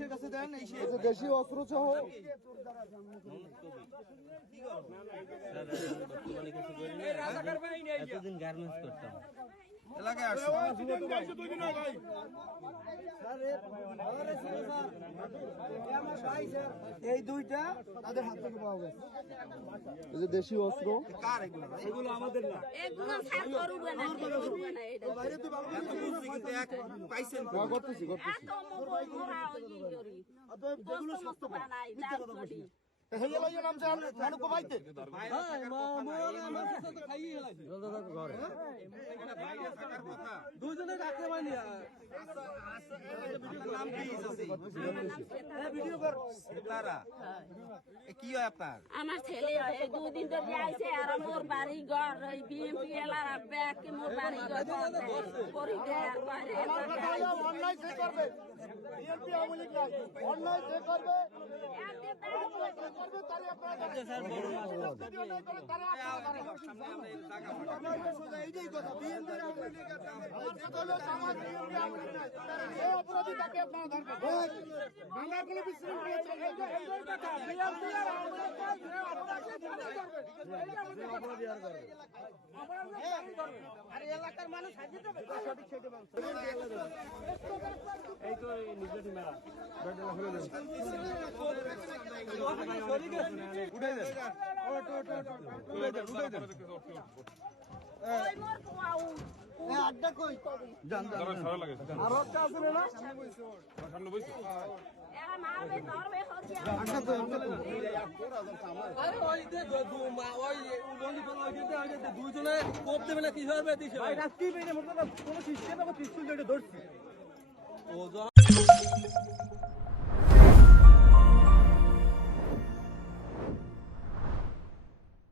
পুলিশের কাছে দেন এই দেশি অস্ত্র সহ এতদিন গার্মেন্টস করতাম এলাকায় আসো এই দুইটা তাদের হাত থেকে পাওয়া গেছে এই যে দেশি অস্ত্র কার এগুলো আমাদের না এগুলো স্যার করবে না এটা বাইরে তো বাবু এত বুঝছি কিন্তু এক পাইছেন করতেছি এত মোরা ই করি যেগুলো সত্য বানাই দাঁত করি হেলা ইয়ে নাম জান মানু কমাইতে দুইজনে রাখতে পারিনি ভিডিও কর ক্লারা কি হয় আপনার আমার ছেলে এই দুদিন ধরে আইছে আর মোর বাড়ি ঘর এই বিএমপি এলার ব্যাগ মোর বাড়ি ঘর করি দেয় বাইরে অন্যায় যে করবে বিএনপি আওয়ামী লীগ নাই অন্যায় যে করবে তারই আপনারা যদি অন্যায় করে তারা এইটাই কথা বিএনপি আওয়ামী লীগ যে দলীয় সমাজ বিএনপি আওয়ামী লীগ নাই এই অপরাধী তাকে আপনারা ধরবেন বাংলার কোনো বিশৃঙ্খলা চলবে এই কথা বিএনপি আর আওয়ামী লীগ যে অপরাধী আর এলাকার মানুষ হাজির হবে সঠিক সেটা এই তো নিজের মেলা ওই মোর কুয়াউ আড্ডা কই আর একটা আছে না এরা মারবে ধরবে হচ্ছে আরে ওই যে ওই উলঙ্গি ফল ওই যে দুইজনে কোপ দেবে না কি হবে দিছে রাত্রি বেজে মতো কোনো সিস্টেম এবং পিস্তল ধরছি ও যখন